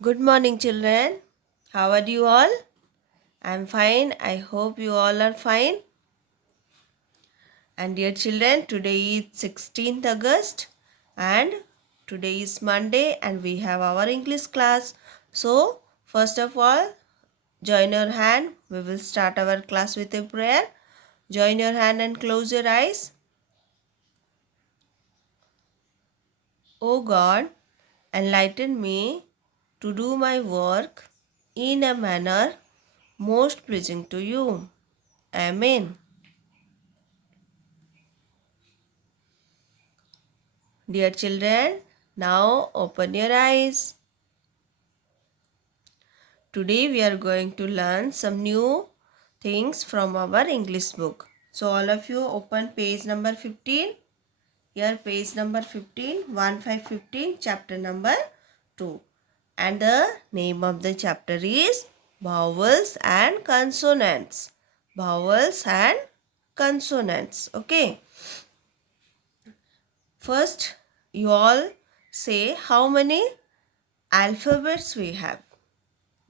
Good morning, children. How are you all? I'm fine. I hope you all are fine. And dear children, today is 16th August and today is Monday and we have our English class. So, first of all, join your hand. We will start our class with a prayer. Join your hand and close your eyes. O God, enlighten me to do my work in a manner most pleasing to you. Amen. Dear children, now open your eyes. Today we are going to learn some new things from our English book. So all of you open page number 15. Here page number 15, 1515, chapter number 2. And the name of the chapter is Vowels and Consonants. Vowels and Consonants. Okay. First, you all say how many alphabets we have.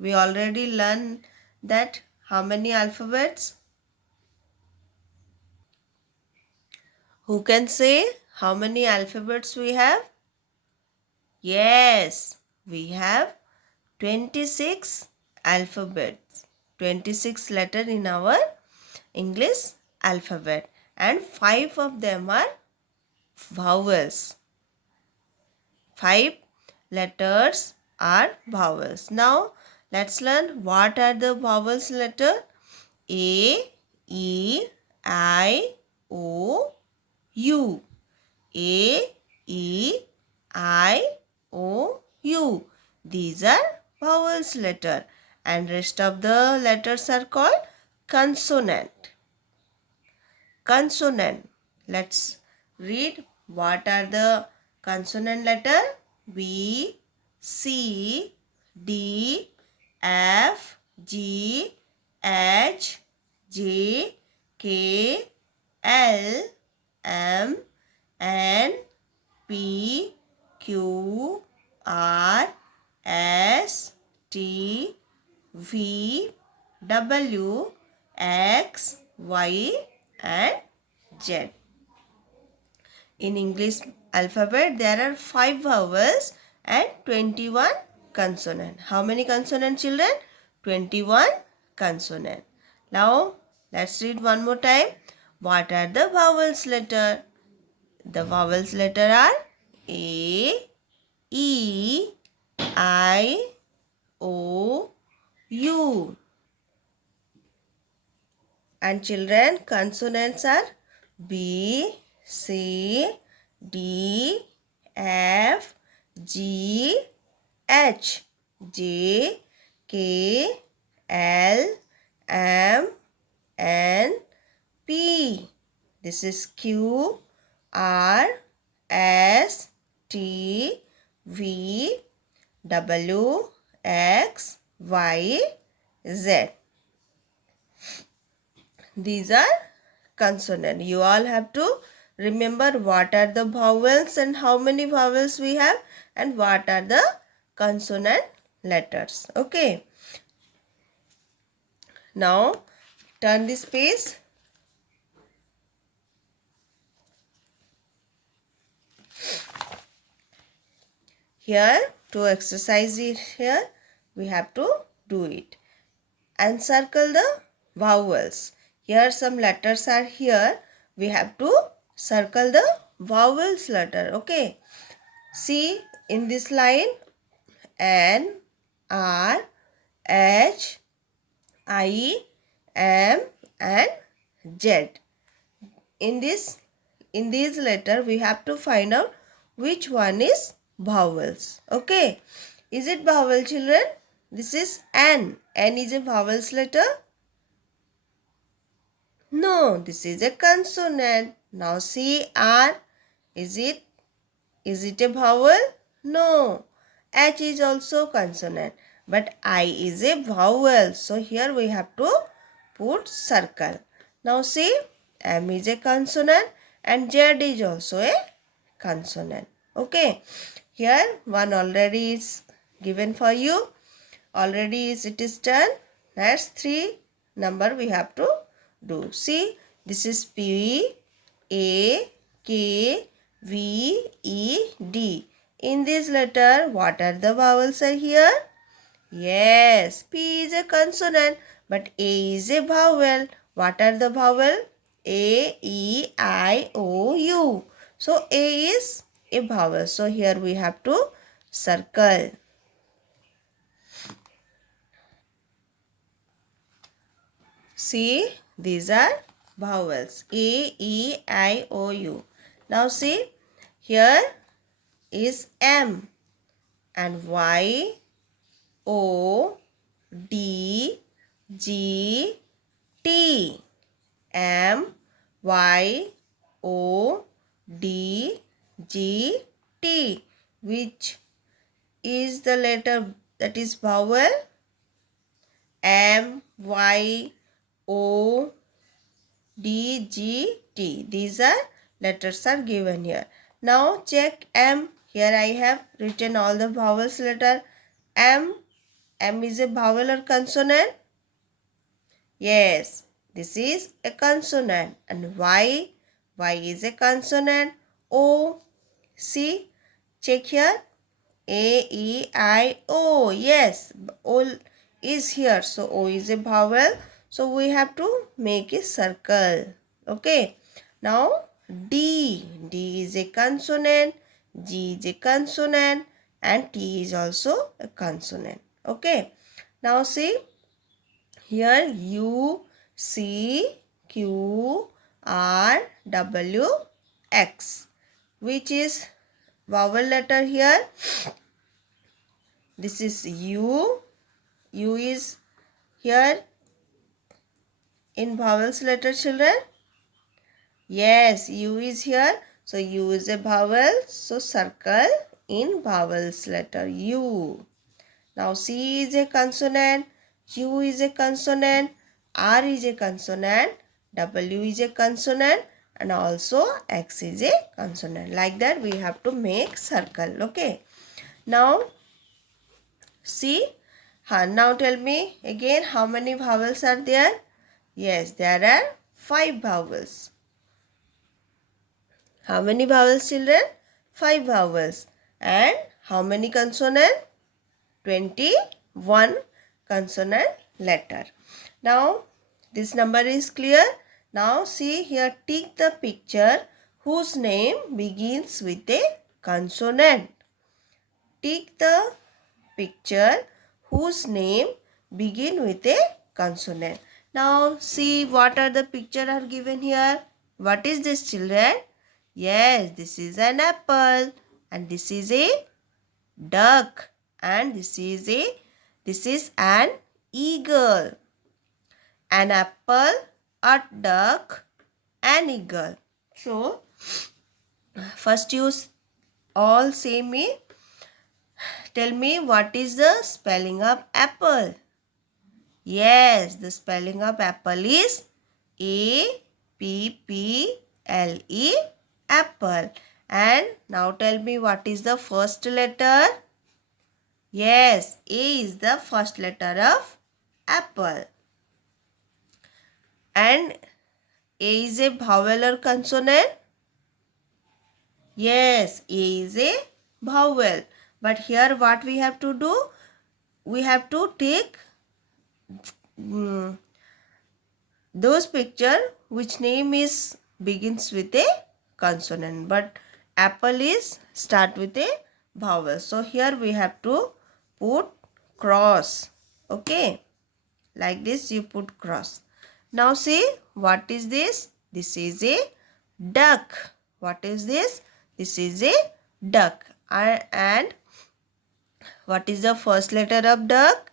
We already learned that how many alphabets? Who can say how many alphabets we have? Yes, we have 26 alphabets. 26 letters in our English alphabet and 5 of them are vowels. 5 letters are vowels. Now let's learn what are the vowels letter. A, E, I, O, U. A, E, I, O, U. These are vowels letter and rest of the letters are called consonant. Consonant. Let's read what are the consonant letter. B, C, D, F, G, H, J, K, L, M, N, P, Q, R, S, T, V, W, X, Y and Z. In English alphabet there are 5 vowels and 21 consonant. How many consonant, children? 21 consonant. Now let's read one more time. What are the vowels letter? The vowels letter are A, E, I, O, U. And children, consonants are B, C, D, F, G, H, J, K, L, M, N, P. This is Q, R, S, T, V, W, X, Y, Z. These are consonant. You all have to remember what are the vowels and how many vowels we have and what are the consonant letters. Okay. Now turn this page. Here to exercise it here we have to do it. And circle the vowels. Here some letters are here. We have to circle the vowels letter. Okay. See in this line N, R, H, I, M and Z. In these letter we have to find out which one is vowels. Okay. Is it vowel, children? This is N. N is a vowels letter. No, this is a consonant. Now see R. Is it a vowel? No. H is also consonant. But I is a vowel. So here we have to put circle. Now see M is a consonant and Z is also a consonant. Okay. Here one already is given for you. Already it is done. Next 3 number we have to do. See, this is P, A, K, V, E, D. In this letter, what are the vowels are here? Yes, P is a consonant, but A is a vowel. What are the vowel? A, E, I, O, U. So, A is a vowel. So, here we have to circle. See, these are vowels. A, E, I, O, U. Now, see, here is M and Y, O, D, G, T. M, Y, O, D, G, T. Which is the letter that is vowel? M, Y, O, D, G, T. These are letters are given here. Now check M. Here I have written all the vowels letter. M. M is a vowel or consonant? Yes, this is a consonant. And Y. Y is a consonant. O. See, check here. A, E, I, O. Yes, O is here. So, O is a vowel. So, we have to make a circle. Okay. Now, D. D is a consonant. G is a consonant. And T is also a consonant. Okay. Now, see. Here U, C, Q, R, W, X. Which is vowel letter here? This is U. U is here in vowels letter, children. Yes, U is here. So, U is a vowel. So, circle in vowels letter U. Now, C is a consonant. Q is a consonant. R is a consonant. W is a consonant. And also X is a consonant. Like that, we have to make circle. Okay. Now, see. Now tell me again how many vowels are there? Yes, there are 5 vowels. How many vowels, children? 5 vowels. And how many consonant? 21 consonant letter. Now, this number is clear. Now, see here, take the picture whose name begins with a consonant. Take the picture whose name begin with a consonant. Now, see what are the picture are given here. What is this, children? Yes, this is an apple and this is a duck and this is an eagle. An apple, a duck, an eagle. So, first you all say me. Tell me what is the spelling of apple? Yes, the spelling of apple is A-P-P-L-E, apple. And now tell me what is the first letter? Yes, A is the first letter of apple. And A is a vowel or consonant? Yes, A is a vowel. But here what we have to do? We have to take those picture which name is begins with a consonant. But apple is start with a vowel. So here we have to put cross. Okay. Like this you put cross. Now see what is this? This is a duck. What is this? This is a duck. And what is the first letter of duck?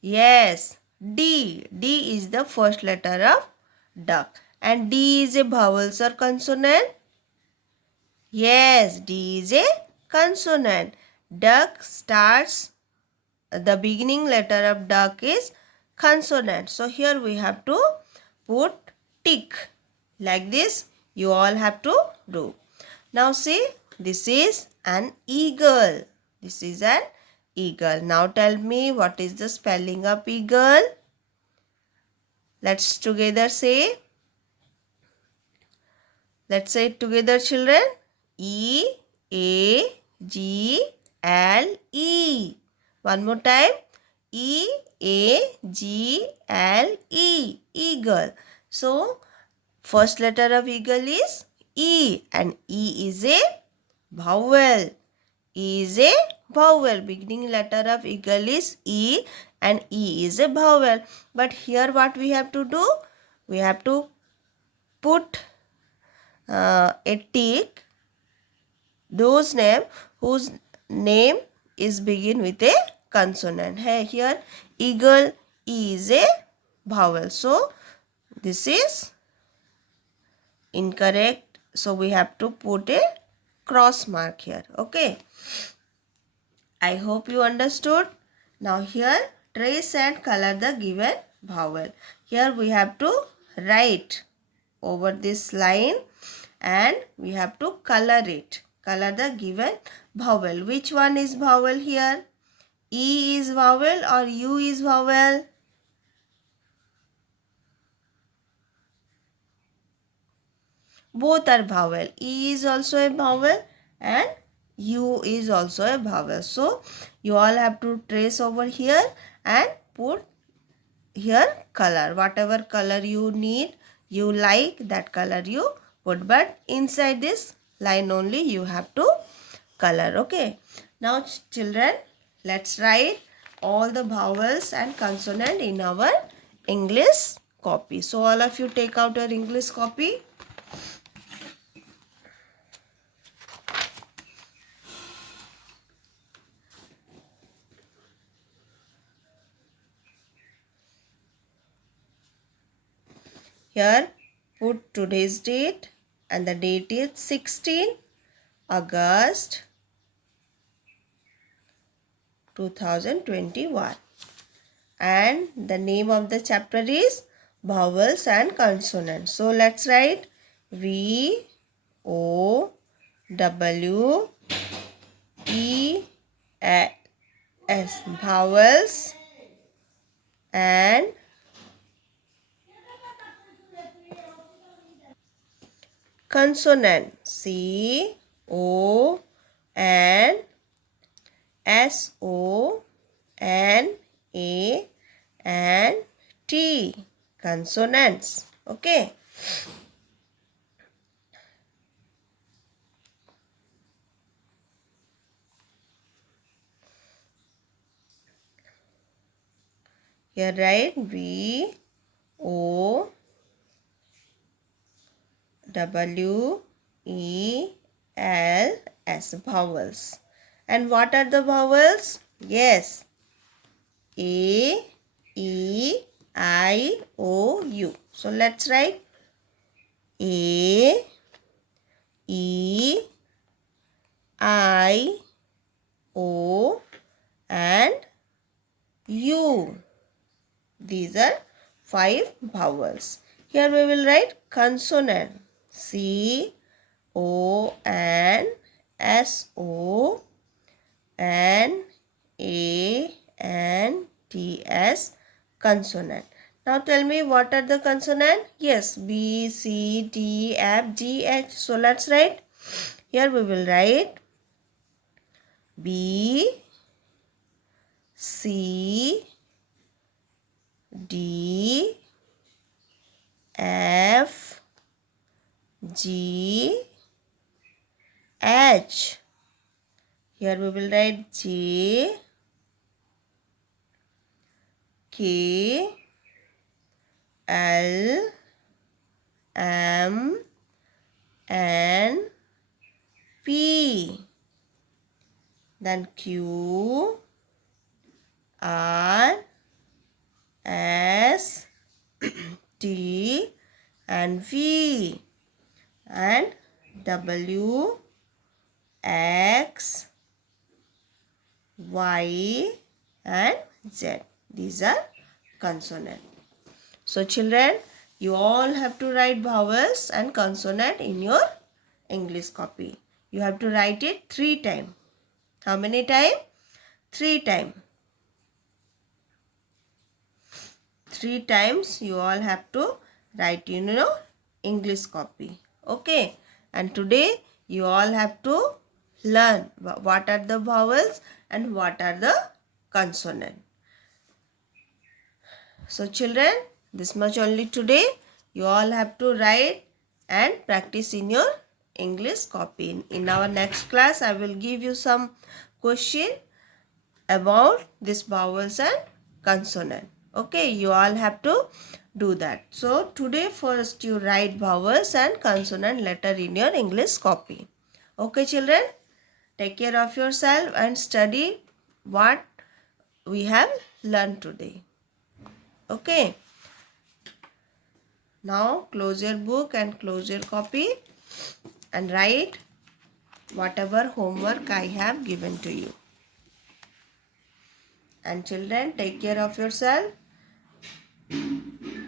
Yes, D. D is the first letter of duck. And D is a vowels or consonant? Yes, D is a consonant. Duck starts, the beginning letter of duck is consonant. So here we have to put tick. Like this you all have to do. Now see, this is an eagle. This is an eagle. Now tell me what is the spelling of eagle? Let's together say. Let's say it together, children. E-A-G-L-E. One more time. E-A-G-L-E. Eagle. So, first letter of eagle is E, and E is a vowel. E is a vowel. Beginning letter of eagle is E, and E is a vowel. But here what we have to do? We have to put a tick those name whose name is begin with a consonant. Hey, here eagle is a vowel, so this is incorrect. So we have to put a cross mark here. Okay, I hope you understood. Now here trace and color the given vowel. Here we have to write over this line and we have to color it. Color the given vowel. Which one is vowel here? E is vowel or U is vowel? Both are vowel. E is also a vowel and U is also a vowel. So you all have to trace over here and put here color. Whatever color you need, you like, that color you put. But inside this line only you have to color. Okay. Now children, let's write all the vowels and consonant in our English copy. So all of you take out your English copy. Here put today's date, and the date is 16 August 2021, and the name of the chapter is vowels and consonants. So let's write V O W E S, vowels and consonant. C O N S O N A N T, consonants. Okay. Here write V O W E L S, vowels. And what are the vowels? Yes, A, E, I, O, U. So let's write A, E, I, O and U. These are 5 vowels. Here we will write consonant. C O N S O N A N T S, consonant. Now tell me what are the consonant? Yes, B, C, D, F, G, H. So let's write. Here we will write B, C, D, F, G, H. Here we will write J, K, L, M, N, P. Then Q, R, S, T and V, and W, X, Y and Z. These are consonant. So children, you all have to write vowels and consonant in your English copy. You have to write it 3 times. How many times? 3 times. 3 times you all have to write in your English copy. Okay. And today you all have to learn what are the vowels and what are the consonant. So children, this much only today. You all have to write and practice in your English copy. In our next class, I will give you some question about this vowels and consonant. Okay, you all have to do that. So today first you write vowels and consonant letter in your English copy. Okay children, take care of yourself and study what we have learned today. Okay. Now close your book and close your copy and write whatever homework I have given to you. And children, take care of yourself.